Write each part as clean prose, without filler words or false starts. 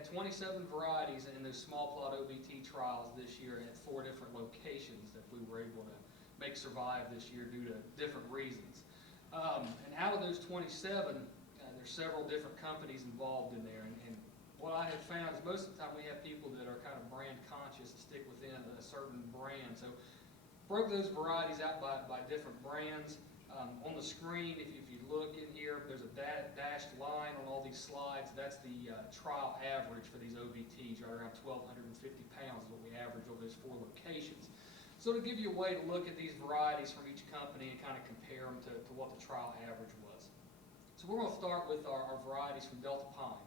had 27 varieties in those small plot OBT trials this year at 4 different locations that we were able to make survive this year due to different reasons. And out of those 27, there's several different companies involved in there. And what I have found is most of the time we have people that are kind of brand conscious and stick within a certain brand. So broke those varieties out by different brands. On the screen, if you look in here, there's a dashed line on all these slides. That's the trial average for these OBTs, right around 1,250 pounds is what we average over those 4 locations. So to give you a way to look at these varieties from each company and kind of compare them to what the trial average was. So we're going to start with our varieties from Delta Pine.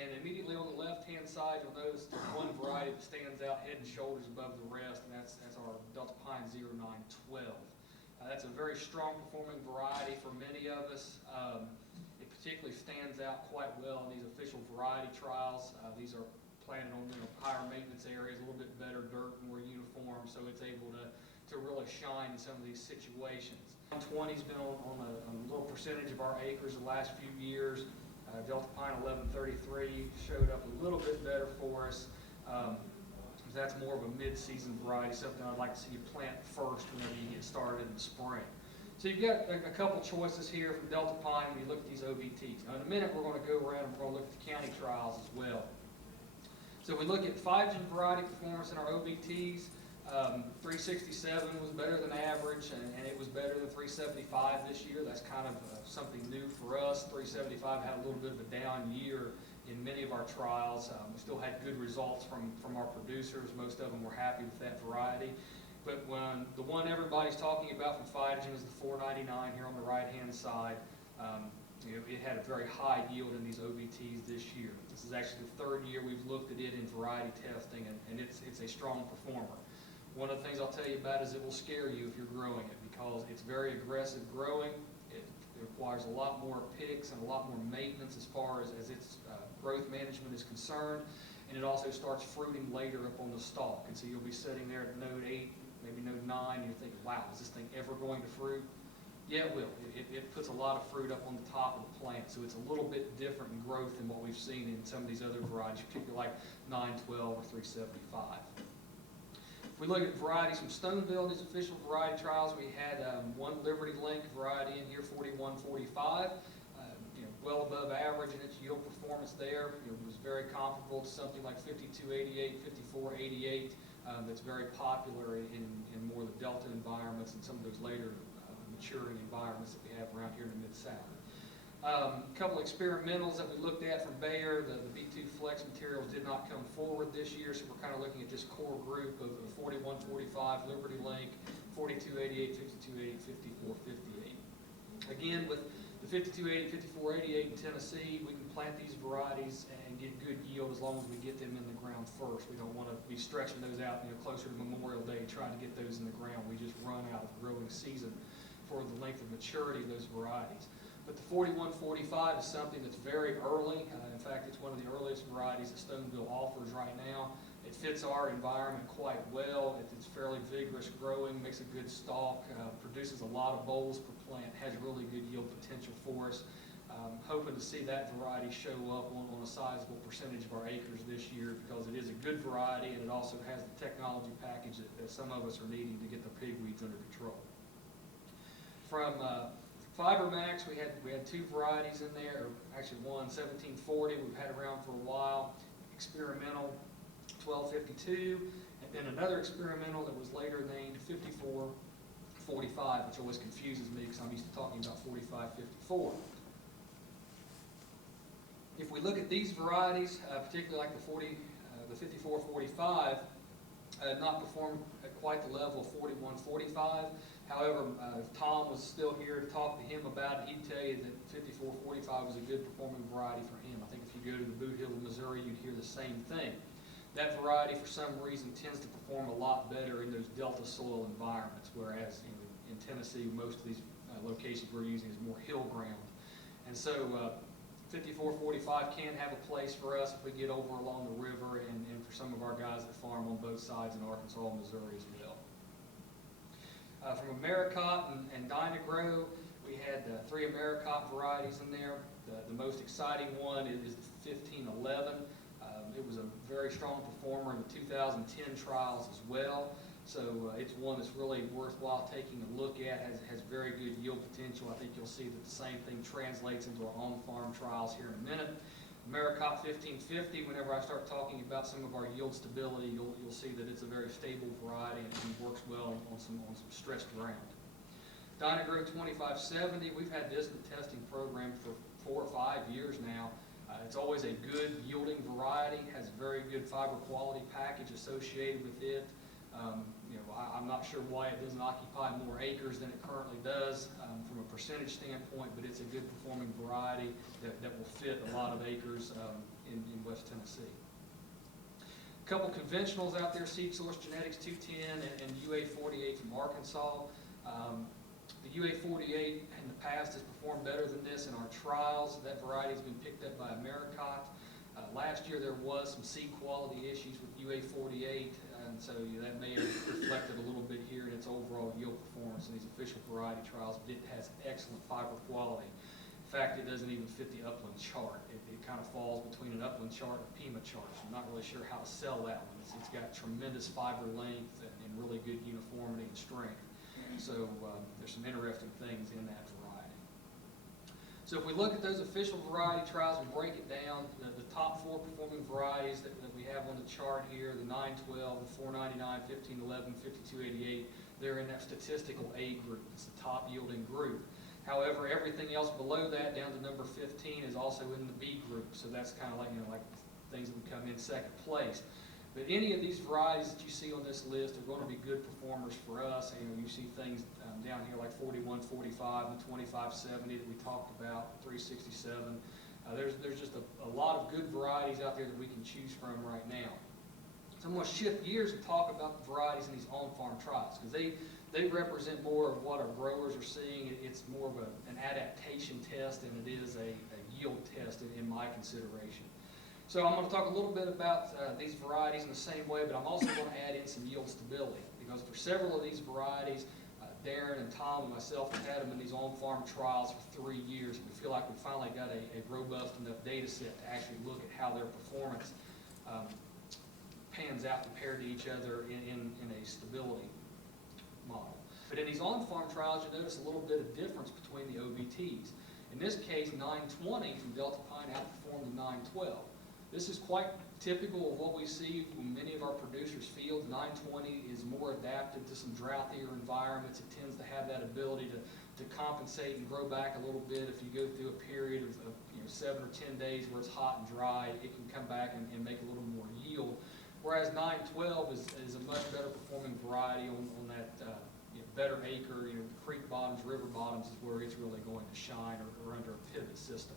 And immediately on the left-hand side, you'll notice there's one variety that stands out head and shoulders above the rest, and that's our Delta Pine 0912. That's a very strong performing variety for many of us. It particularly stands out quite well in these official variety trials. These are planted on higher maintenance areas, a little bit better dirt, more uniform, so it's able to really shine in some of these situations. 20's been on a little percentage of our acres the last few years. Delta Pine 1133 showed up a little bit better for us. That's more of a mid-season variety, something I'd like to see you plant first whenever you get started in the spring. So you've got a couple choices here from Delta Pine when you look at these OBTs. Now in a minute we're going to go around and we're going to look at the county trials as well. So we look at Phytogen variety performance in our OBTs. 367 was better than average, and it was better than 375 this year. That's kind of something new for us. 375 had a little bit of a down year in many of our trials. We still had good results from our producers. Most of them were happy with that variety. But when the one everybody's talking about from Phytogen is the 499 here on the right-hand side. It had a very high yield in these OBTs this year. This is actually the 3rd year we've looked at it in variety testing, and it's a strong performer. One of the things I'll tell you about is it will scare you if you're growing it because it's very aggressive growing. It requires a lot more picks and a lot more maintenance as far as its growth management is concerned. And it also starts fruiting later up on the stalk. And so you'll be sitting there at node 8, maybe node 9, and you're thinking, wow, is this thing ever going to fruit? Yeah, it will. It puts a lot of fruit up on the top of the plant. So it's a little bit different in growth than what we've seen in some of these other varieties, particularly like 912 or 375. If we look at varieties from Stoneville, these official variety trials, we had one Liberty Link variety in here, 4145, well above average in its yield performance there. It was very comparable to something like 5288, 5488, that's very popular in more of the Delta environments and some of those later maturing environments that we have around here in the Mid-South. A couple experimentals that we looked at from Bayer. The B2 Flex materials did not come forward this year, so we're kind of looking at this core group of 4145, Liberty Link, 4288, 5288, 5458. Again, with the 5280, 5488 in Tennessee, we can plant these varieties and get good yield as long as we get them in the ground first. We don't want to be stretching those out closer to Memorial Day trying to get those in the ground. We just run out of growing season for the length of maturity of those varieties. But the 4145 is something that's very early. In fact, it's one of the earliest varieties that Stoneville offers right now. It fits our environment quite well. It's fairly vigorous growing, makes a good stalk, produces a lot of bolls per plant, has really good yield potential for us. Hoping to see that variety show up on a sizable percentage of our acres this year because it is a good variety and it also has the technology package that some of us are needing to get the pigweeds under control. From FiberMax, we had 2 varieties in there, or actually one, 1740, we've had around for a while, experimental 1252, and then another experimental that was later named 5445, which always confuses me because I'm used to talking about 4554. If we look at these varieties, particularly like the 5445, not performed at quite the level of 4145. However, if Tom was still here to talk to him about it, he'd tell you that 5445 was a good performing variety for him. I think if you go to the Boot Hill of Missouri, you'd hear the same thing. That variety, for some reason, tends to perform a lot better in those delta soil environments, whereas in Tennessee, most of these locations we're using is more hill ground. And so 5445 can have a place for us if we get over along the river and for some of our guys that farm on both sides in Arkansas and Missouri as well. From Americott and Dynagrow, we had 3 Americott varieties in there. The most exciting one is the 1511. It was a very strong performer in the 2010 trials as well. So it's one that's really worthwhile taking a look at, has very good yield potential. I think you'll see that the same thing translates into our on-farm trials here in a minute. AmeriCop 1550, whenever I start talking about some of our yield stability, you'll see that it's a very stable variety and works well on some stressed ground. Dyna-Gro 2570, we've had this in the testing program for 4 or 5 years now. It's always a good yielding variety, has a very good fiber quality package associated with it. I'm not sure why it doesn't occupy more acres than it currently does from a percentage standpoint, but it's a good performing variety that will fit a lot of acres in West Tennessee. A couple conventionals out there, Seed Source Genetics 210 and UA48 from Arkansas. The UA48 in the past has performed better than this in our trials. That variety has been picked up by AmeriCot. Last year there was some seed quality issues with UA48, and so that may have reflected a little bit here in its overall yield performance in these official variety trials, but it has excellent fiber quality. In fact, it doesn't even fit the upland chart. It kind of falls between an upland chart and a Pima chart. So I'm not really sure how to sell that one. It's got tremendous fiber length and really good uniformity and strength. So there's some interesting things in that variety. So if we look at those official variety trials and break it down, the top 4 performing varieties that we have on the chart here, the 912, the 499, 1511, 5288, they're in that statistical A group. It's the top yielding group. However, everything else below that, down to number 15, is also in the B group. So that's kind of like, like things that would come in second place. But any of these varieties that you see on this list are going to be good performers for us. You see things down here like 4145 and 2570 that we talked about, 367. There's just a lot of good varieties out there that we can choose from right now. So I'm going to shift gears and talk about the varieties in these on-farm trials, because they represent more of what our growers are seeing. It's more of an adaptation test than it is a yield test in my consideration. So I'm going to talk a little bit about these varieties in the same way, but I'm also going to add in some yield stability, because for several of these varieties, Darren and Tom and myself have had them in these on-farm trials for 3 years, and we feel like we finally got a robust enough data set to actually look at how their performance pans out compared to each other in a stability model. But in these on-farm trials, you notice a little bit of difference between the OBTs. In this case, 920 from Delta Pine outperformed the 912. This is quite typical of what we see in many of our producers' fields. 920 is more adapted to some drouthier environments. It tends to have that ability to compensate and grow back a little bit. If you go through a period of 7 or 10 days where it's hot and dry, it can come back and make a little more yield. Whereas 912 is a much better performing variety on that better acre, creek bottoms, river bottoms is where it's really going to shine, or under a pivot system.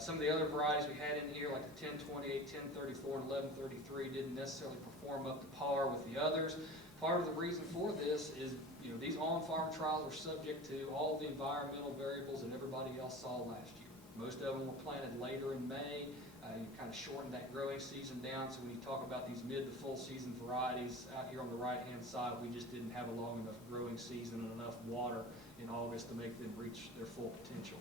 Some of the other varieties we had in here, like the 1028, 1034, and 1133, didn't necessarily perform up to par with the others. Part of the reason for this is, these on-farm trials are subject to all the environmental variables that everybody else saw last year. Most of them were planted later in May. You kind of shortened that growing season down, so when you talk about these mid to full season varieties out here on the right-hand side, we just didn't have a long enough growing season and enough water in August to make them reach their full potential.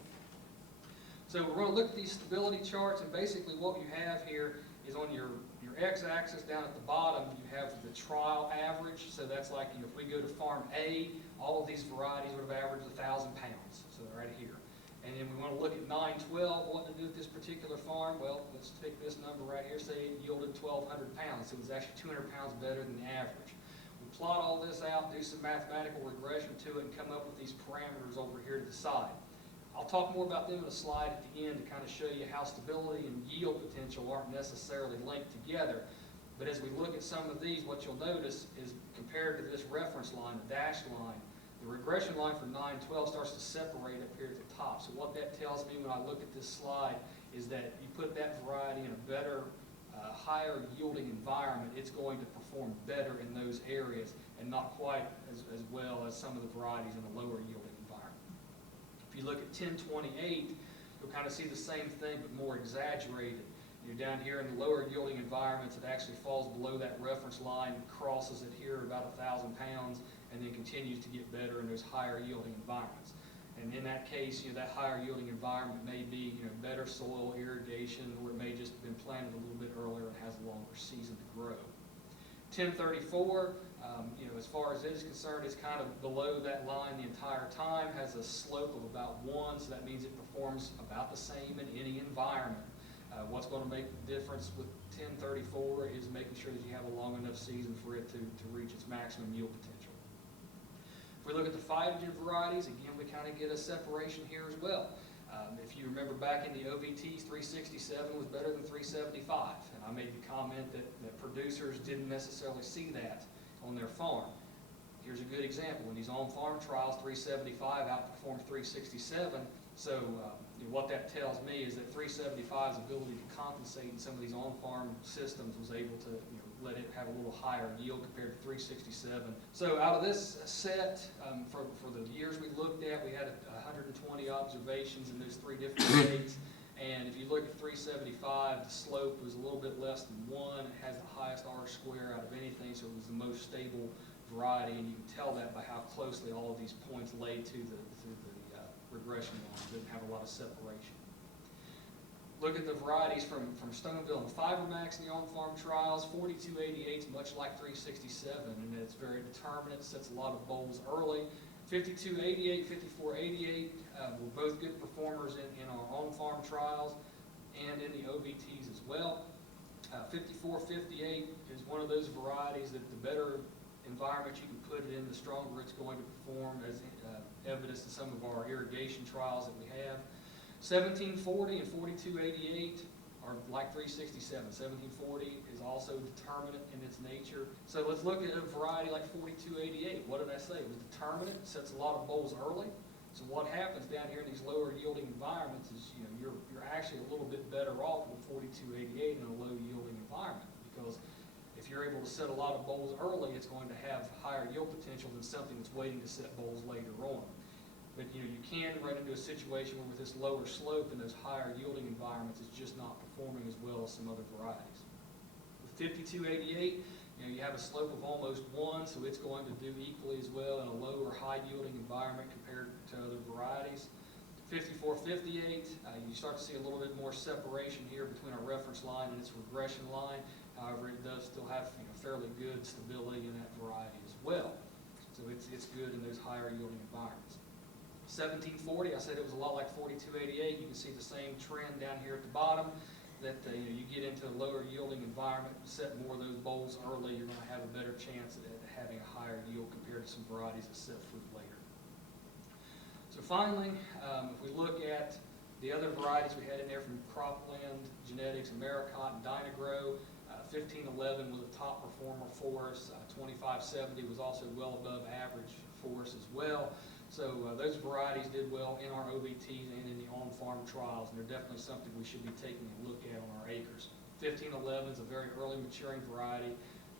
So we're going to look at these stability charts, and basically what you have here is on your x-axis down at the bottom, you have the trial average. So that's like, if we go to farm A, all of these varieties would have averaged 1,000 pounds, so right here. And then we want to look at 912, what to do with this particular farm. Well, let's pick this number right here, say it yielded 1,200 pounds. So it was actually 200 pounds better than the average. We plot all this out, do some mathematical regression to it, and come up with these parameters over here to the side. I'll talk more about them in a slide at the end to kind of show you how stability and yield potential aren't necessarily linked together. But as we look at some of these, what you'll notice is, compared to this reference line, the dashed line, the regression line for 912 starts to separate up here at the top. So what that tells me when I look at this slide is that you put that variety in a better, higher yielding environment, it's going to perform better in those areas and not quite as well as some of the varieties in the lower yielding environment. If you look at 1028, you'll kind of see the same thing but more exaggerated. Down here in the lower yielding environments, it actually falls below that reference line, crosses it here about 1,000 pounds, and then continues to get better in those higher yielding environments. And in that case, that higher yielding environment may be, better soil irrigation, or it may just have been planted a little bit earlier and has a longer season to grow. 1034, as far as it is concerned, is kind of below that line the entire time, has a slope of about 1, so that means it performs about the same in any environment. What's going to make the difference with 1034 is making sure that you have a long enough season for it to reach its maximum yield potential. If we look at the phytogen varieties, again, we kind of get a separation here as well. If you remember back in the OVTs, 367 was better than 375, and I made the comment that producers didn't necessarily see that on their farm. Here's a good example. In these on-farm trials, 375 outperformed 367, so what that tells me is that 375's ability to compensate in some of these on-farm systems was able to let it have a little higher yield compared to 367. So out of this set, for the years we looked at, we had 120 observations in those 3 different states. And if you look at 375, the slope was a little bit less than 1. It has the highest R-square out of anything, so it was the most stable variety. And you can tell that by how closely all of these points lay to the regression line. It didn't have a lot of separation. Look at the varieties from Stoneville and FiberMax in the on-farm trials. 4288 is much like 367, and it's very determinate, sets a lot of bowls early. 5288, 5488 were both good performers in our on-farm trials and in the OVTs as well. 5458 is one of those varieties that the better environment you can put it in, the stronger it's going to perform, as evidenced in some of our irrigation trials that we have. 1740 and 4288 are like 367. 1740 is also determinate in its nature. So let's look at a variety like 4288. What did I say? It was determinate, sets a lot of bowls early. So what happens down here in these lower yielding environments is you're actually a little bit better off with 4288 in a low yielding environment, because if you're able to set a lot of bowls early, it's going to have higher yield potential than something that's waiting to set bowls later on. But you can run into a situation where with this lower slope and those higher yielding environments, it's just not performing as well as some other varieties. With 5288, you have a slope of almost 1, so it's going to do equally as well in a low or high yielding environment compared to other varieties. 5458, you start to see a little bit more separation here between our reference line and its regression line. However, it does still have fairly good stability in that variety as well. So it's good in those higher yielding environments. 1740, I said it was a lot like 4288. You can see the same trend down here at the bottom, that you get into a lower yielding environment, set more of those bowls early, you're going to have a better chance at having a higher yield compared to some varieties that set fruit later. So finally, if we look at the other varieties we had in there from Cropland Genetics, Americot, and Dynagrow, 1511 was a top performer for us. 2570 was also well above average for us as well. So those varieties did well in our OVTs and in the on-farm trials, and they're definitely something we should be taking a look at on our acres. 1511 is a very early maturing variety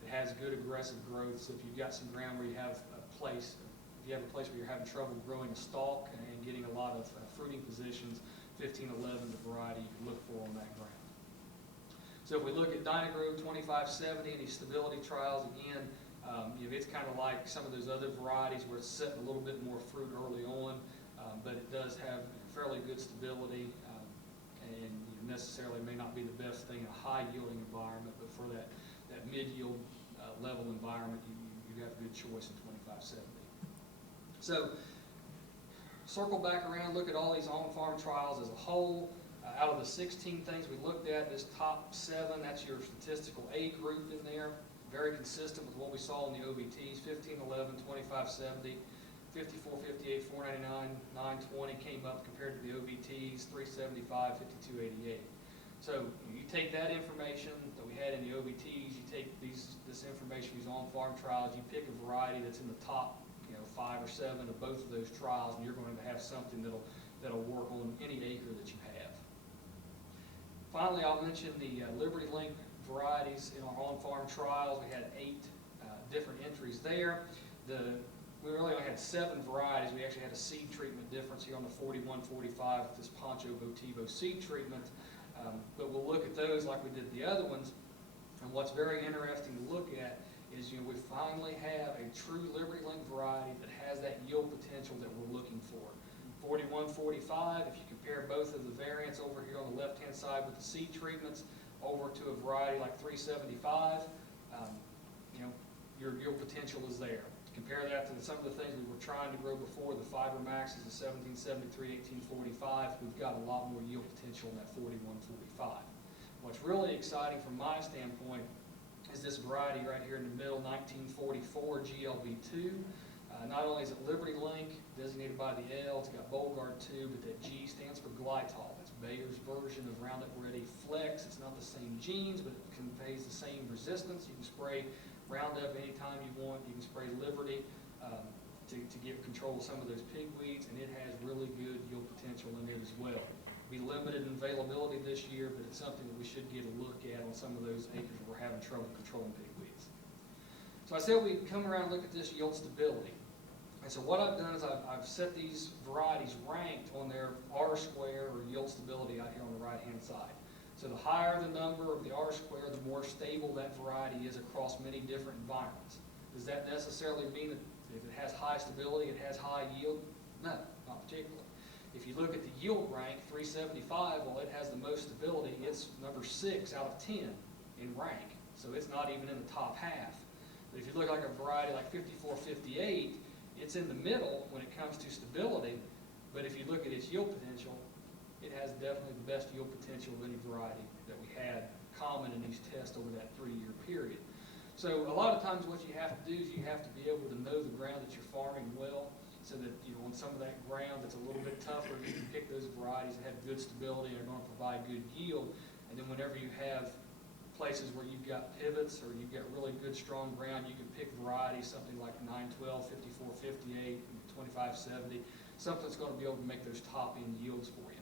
that has good aggressive growth. So if you've got some ground where you have a place, where you're having trouble growing a stalk and getting a lot of fruiting positions, 1511 is a variety you can look for on that ground. So if we look at Dynagrow 2570 and these stability trials, again, it's kind of like some of those other varieties where it's setting a little bit more fruit early on, but it does have fairly good stability, and necessarily may not be the best thing in a high yielding environment, but for that mid-yield level environment, you have a good choice in 2570. So circle back around, look at all these on-farm trials as a whole. Out of the 16 things we looked at, this top 7, that's your statistical A group in there. Very consistent with what we saw in the OVTs. 1511, 2570, 5458, 499, 920 came up compared to the OVTs, 375, 5288. So you take that information that we had in the OVTs, you take this information, these on-farm trials, you pick a variety that's in the top 5 or 7 of both of those trials, and you're going to have something that'll work on any acre that you have. Finally, I'll mention the Liberty Link varieties in our on-farm trials. We had 8 different entries there. We really only had 7 varieties. We actually had a seed treatment difference here on the 4145 with this Poncho Votivo seed treatment. But we'll look at those like we did the other ones. And what's very interesting to look at is we finally have a true Liberty Link variety that has that yield potential that we're looking for. 4145, if you compare both of the variants over here on the left-hand side with the seed treatments over to a variety like 375, you know, your yield potential is there. Compare that to some of the things we were trying to grow before, the Fiber Maxes, the 1773, 1845, we've got a lot more yield potential in that 4145. What's really exciting from my standpoint is this variety right here in the middle, 1944 GLB2. Not only is it Liberty Link, designated by the L, it's got Bollgard 2, but that G stands for Glytol. That's Bayer's version of Roundup Ready Flex. It's not the same genes, but it conveys the same resistance. You can spray Roundup anytime you want. You can spray Liberty to get control of some of those pigweeds, and it has really good yield potential in it as well. Be limited in availability this year, but it's something that we should get a look at on some of those acres where we're having trouble controlling pigweeds. So I said we'd come around and look at this yield stability. And so what I've done is I've set these varieties ranked on their R-square or yield stability out here on the right-hand side. So the higher the number of the R-square, the more stable that variety is across many different environments. Does that necessarily mean that if it has high stability, it has high yield? No, not particularly. If you look at the yield rank, 375, well, it has the most stability. It's number 6 out of 10 in rank, so it's not even in the top half. But if you look like a variety like 5458, it's in the middle when it comes to stability, but if you look at its yield potential, it has definitely the best yield potential of any variety that we had common in these tests over that 3-year period. So a lot of times what you have to do is you have to be able to know the ground that you're farming well, so that, you know, on some of that ground that's a little bit tougher, you can pick those varieties that have good stability and are going to provide good yield. And then whenever you have places where you've got pivots or you've got really good strong ground, you can pick varieties, something like 912, 5458, 2570, something that's going to be able to make those top end yields for you.